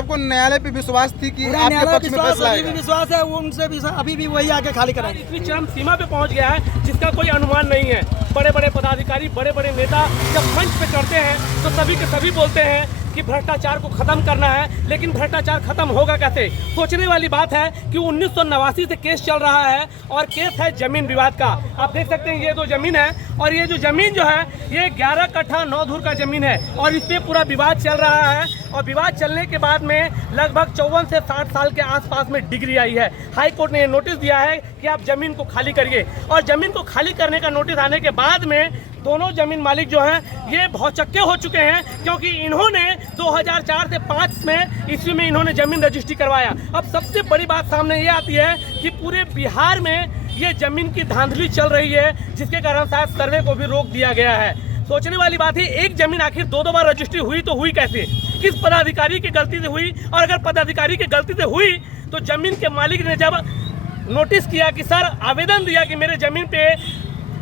आपको न्यायालय पे विश्वास थी कि आपके पक्ष में फैसला आएगा? विश्वास है, वो उनसे भी अभी भी वही आके खाली कराएंगे। इतनी चरम सीमा पे पहुंच गया है जिसका कोई अनुमान नहीं है। बड़े बड़े पदाधिकारी, बड़े बड़े नेता जब मंच पे चढ़ते हैं तो सभी के सभी बोलते हैं कि भ्रष्टाचार को खत्म करना है, लेकिन भ्रष्टाचार खत्म होगा कैसे? सोचने वाली बात है कि 1989 से केस चल रहा है और केस है जमीन विवाद का। आप देख सकते हैं ये जो जमीन है, और ये जो जमीन जो है ये 11 कट्ठा 9 धुर का जमीन है और इस पे पूरा विवाद चल रहा है। और विवाद चलने के बाद में लगभग 54 से 60 साल के आसपास में डिग्री आई है। हाई कोर्ट ने ये नोटिस दिया है कि आप जमीन को खाली करिए, और जमीन को खाली करने का नोटिस आने के बाद में दोनों जमीन मालिक जो हैं ये भौचक्के हो चुके हैं, क्योंकि इन्होंने 2004 से 5 में ईस्वी में इन्होंने जमीन रजिस्ट्री करवाया। अब सबसे बड़ी बात सामने ये आती है कि पूरे बिहार में ये जमीन की धांधली चल रही है, जिसके कारण शायद सर्वे को भी रोक दिया गया है। सोचने वाली बात है, एक जमीन आखिर दो बार रजिस्ट्री हुई तो हुई कैसे? किस पदाधिकारी की गलती से हुई? और अगर पदाधिकारी की गलती से हुई तो जमीन के मालिक ने जब नोटिस किया कि सर, आवेदन दिया कि मेरे जमीन पे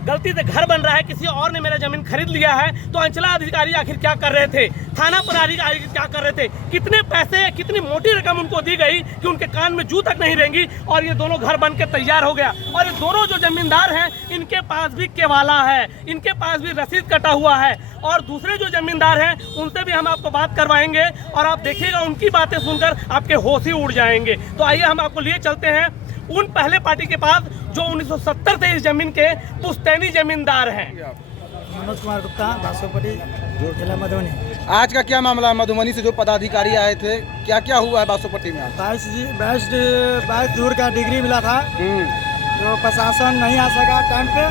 गलती से घर बन रहा है, किसी और ने मेरा जमीन खरीद लिया है, तो अंचलाधिकारी आखिर क्या कर रहे थे? थाना पदाधिकारी क्या कर रहे थे? कितने पैसे, कितनी मोटी रकम उनको दी गई कि उनके कान में जू तक नहीं रहेंगी, और ये दोनों घर बन के तैयार हो गया। और ये दोनों जो जमींदार हैं इनके पास भी केवाला है, इनके पास भी रसीद कटा हुआ है, और दूसरे जो जमींदार हैं उनसे भी हम आपको बात करवाएंगे, और आप देखिएगा उनकी बातें सुनकर आपके होश ही उड़ जाएंगे। तो आइए हम आपको लिए चलते हैं उन पहले पार्टी के पास जो 1970 से इस जमीन के पुश्तैनी जमींदार हैं। मनोज कुमार गुप्ता, बासोपट्टी, जिला मधुबनी। आज का क्या मामला है? मधुबनी से जो पदाधिकारी आए थे, क्या क्या हुआ है बासोपट्टी में? 22 दूर का डिग्री मिला था, जो प्रशासन नहीं आ सका टाइम पे।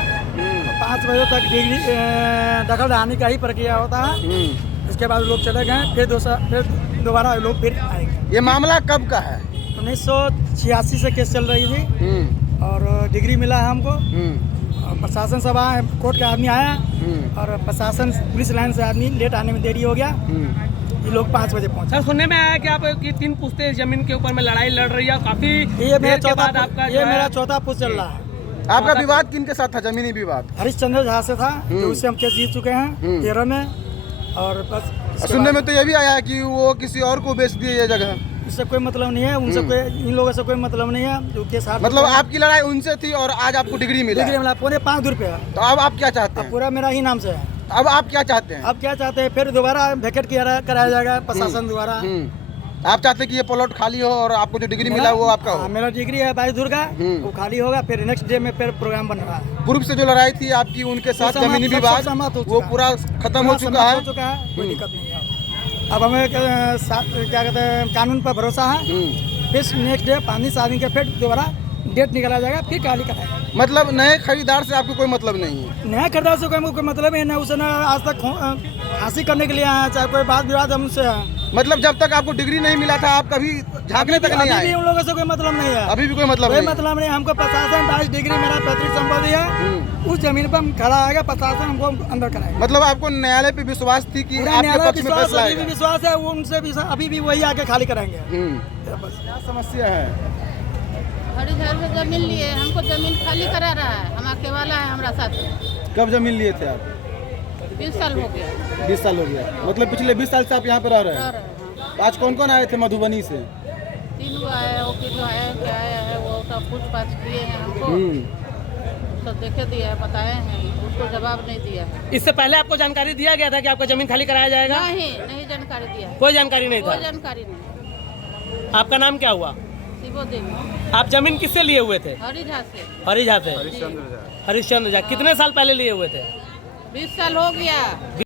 5 बजे तक डिग्री दखल देने का ही प्रक्रिया होता है। इसके बाद लोग चले गए, फिर दोबारा लोग फिर आएंगे। ये मामला कब का है? 1986 से केस चल रही थी और डिग्री मिला है हमको। और प्रशासन सब आए, कोर्ट का आदमी आया, और प्रशासन पुलिस लाइन से आदमी लेट आने में देरी हो गया। ये लोग 5 बजे पहुंचे। सर, सुनने में आया कि आपकी 3 पुश्तें जमीन के ऊपर में लड़ाई लड़ रही है, काफी ये मेरा चौथा पुस्त चल रहा है। आपका विवाद किन के साथ था? जमीनी विवाद हरिश्चंद्र झा से था, जो उससे हम केस जीत चुके हैं 13 में। और बस सुनने में तो ये भी आया है कि वो किसी और को बेच दिए ये जगह। इससे कोई मतलब नहीं है, उनसे कोई, इन लोगों से कोई मतलब नहीं है। जो के साथ मतलब आपकी लड़ाई उनसे थी और आज आपको डिग्री मिला? डिग्री मिला 5.5 रुपये। तो अब आप क्या चाहते हैं? पूरा मेरा ही नाम से है। अब आप क्या चाहते हैं? अब क्या चाहते हैं? फिर दोबारा वैकेट कराया जाएगा प्रशासन द्वारा। आप चाहते हैं कि ये प्लॉट खाली हो और आपको जो डिग्री मिला वो आपका हो? मेरा डिग्री है 22 दूर का, वो खाली होगा। फिर नेक्स्ट डे में फिर प्रोग्राम बन रहा है। पूर्व से जो लड़ाई थी आपकी उनके साथ जमीनी विवाद, वो पूरा खत्म हो चुका है। कोई दिक्कत नहीं है। अब हमें क्या कहते हैं, कानून पर भरोसा है। फिर नेक्स्ट डे पानी शादी के फिर दोबारा डेट निकाला जाएगा, फिर खाली कराएगा। मतलब नए खरीदार से आपको कोई मतलब नहीं है? नया खरीदार से कोई मतलब है ना, उसे ना आज तक हासिल करने के लिए आया, चाहे कोई बात विवाद हमसे है। मतलब जब तक आपको डिग्री नहीं मिला था आप कभी झांकने तक नहीं आए? अभी भी उन लोगों से कोई मतलब नहीं है। अभी भी कोई मतलब नहीं? हमको प्रशासन 22 डिग्री मेरा पैतृक संपत्ति है, उस जमीन पर हम खड़ा आएगा, प्रशासन हमको अंदर कराएगा। मतलब आपको न्यायालय पे विश्वास थी कि आपके पक्ष में फैसला आएगा? विश्वास है, वो उनसे भी अभी भी वही आके खाली कराएंगे। क्या समस्या है? हरिहर से जमीन लिए, हमको जमीन खाली करा रहा है, हमारा केवाला है हमारा साथ। कब जमीन लिए थे आप? 20 साल हो गया। 20 साल हो गया। मतलब पिछले 20 साल से आप यहाँ पे रह रहे हैं? आज कौन कौन आए थे मधुबनी से? 3 गो आया, वकील जो आया, क्या आया है, वो सब पूछताछ किए हैं हमको, सब देखे दिया है, बताए हैं, उसको जवाब नहीं दिया है। इससे पहले आपको जानकारी दिया गया था कि आपका जमीन खाली कराया जाएगा? नहीं जानकारी दिया। कोई जानकारी नहीं था? कोई जानकारी नहीं। आपका नाम क्या हुआ? शिवो देवी। आप जमीन किससे लिए हुए थे? हरिझा से। हरिझा से? हरिश्चंद्र झा। कितने साल पहले लिए हुए थे? 20 साल हो गया।